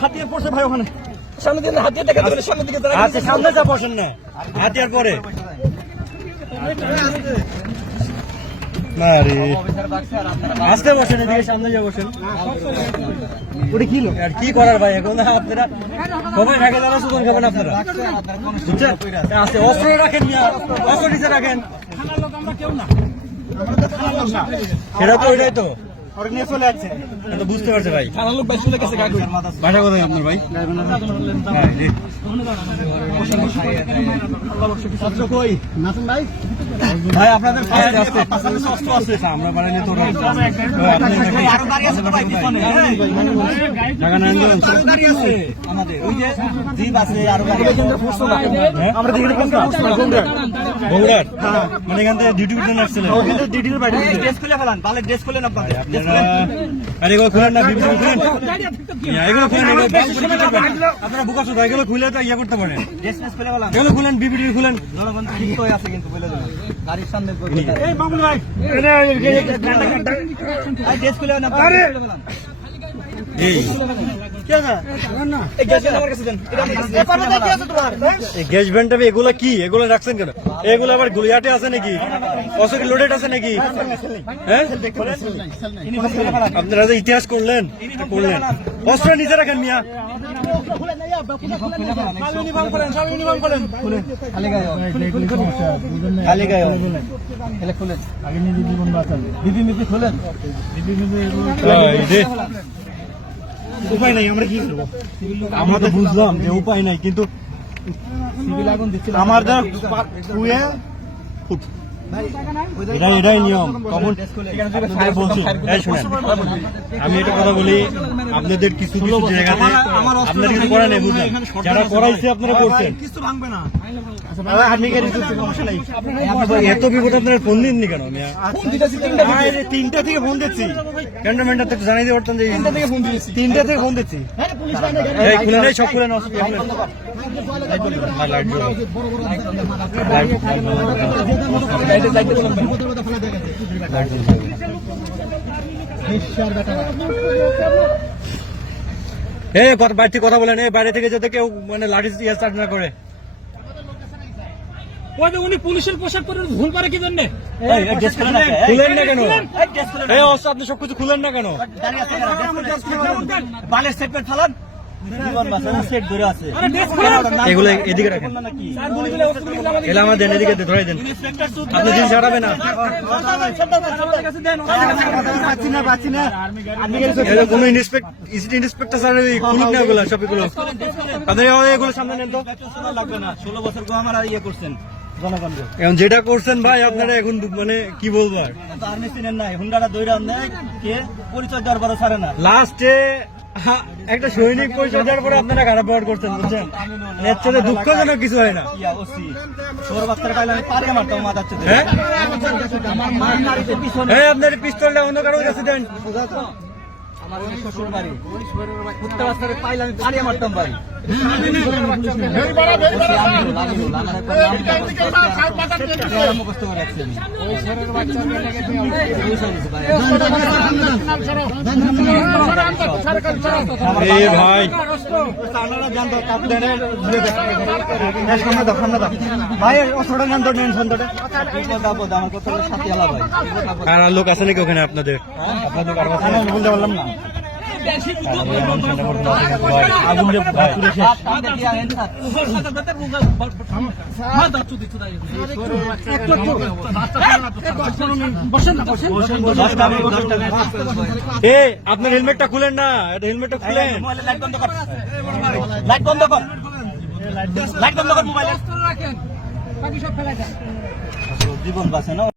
হাতিয়ে পড়ছে ভাই ওখানে সামনে দিকে হাতিয়ে দেখা যাবে সামনের দিকে আচ্ছা সামনে যা বসেন না হাতিয়ার পরে না রে আস্তে বসেন এদিকে সামনে যা বসেন ওটা কি লোক আর কি করার ভাই এখন আপনারা সবাই ঢাকে যারা সুতন খাবেন আপনারা বুঝছেন আস্তে অস্ত্র রাখেন মিয়া অস্ত্র নিচে রাখেন সেটা তো ওইটাই তো চলে যাচ্ছে বুঝতে পারছে ভাই থানার লোক বাইশ কাছে বাসা কোথায় আপনার ভাই ভাই আপনাদের অস্ত্র আছে আমরা বাড়াইলে তো আমাদের ওই যে জিপ আছে আরো আমরা বগুড়ার মানে এখান থেকে ডিউটি করতে আসছিলেন ডিউটির বাইরে ড্রেস খুলে ফেলান তাহলে ড্রেস খুলে না আরে এগুলো খুলেন না বিবি খুলেন এগুলো খুলেন আপনারা বুকা শুধু এগুলো খুলে তো ইয়ে করতে পারেন ড্রেস খুলে ফেলান এগুলো খুলেন বিবিডি খুলেন জনগণ ঠিক হয়ে আছে কিন্তু বলে দেন গাড়ির সামনে এই মামুন ভাই এই ড্রেস খুলে না আরে এই গ্যাস ভ্যানটা এগুলো কি এগুলো রাখছেন কেন এগুলো আবার গুলিয়াটে আছে নাকি অসুখ লোডেড আছে নাকি হ্যাঁ আপনারা যে ইতিহাস করলেন অস্ত্র নিচে রাখেন মিয়া উপায় নাই আমরা কি করবো আমরা তো বুঝলাম যে উপায় নাই কিন্তু আমার এটাই নিয়ম কমন আমি এটা কথা বলি আপনাদের কিছু কিছু জায়গাতে আপনাদের কিছু করা নেই বুঝলেন যারা করাইছে আপনারা করছেন এত বিপদ আপনার ফোন দিননি কেন তিনটা থেকে ফোন দিচ্ছি ক্যান্টনমেন্টার থেকে জানাই দিতে পারতাম যে তিনটা থেকে ফোন দিচ্ছি খুলে নেই সব খুলে বাইরে কথা বলেন বাইরে থেকে যাতে কেউ মানে লাঠি স্টার্ট না করে উনি পুলিশের পোশাক পরে ভুল করে কি জন্য খুলেন না কেন আপনি সবকিছু খুলেন না কেন বালের স্টেটমেন্ট ফালান এগুলো এদিকে রাখেন এগুলো আমার দেন এদিকে ধরে দেন আপনি জিনিস হারাবে না কোনো ইন্সপেক্টর স্যার খুলুক না এগুলো সবগুলো তাদের এগুলো সামনে নেন তো লাগবে না 16 বছর গো আমার ইয়ে করছেন এখন যেটা করছেন ভাই আপনারা এখন মানে কি বলবো পরিচয় দেওয়ার পরে ছাড়ে না লাস্টে একটা সৈনিক পরিচয় দেওয়ার পরে আপনারা খারাপ ব্যবহার করছেন বুঝছেন এর সাথে দুঃখজনক কিছু হয় না আপনার পিস্তলটা অন্য কারোর কাছে দেন ভাই আর লোক আছে নাকি ওখানে আপনাদের বলতে পারলাম না আপনার হেলমেটটা খুলেন না হেলমেটটা খুলেন লাইট বন্ধ কর মোবাইল জীবন বাঁচে না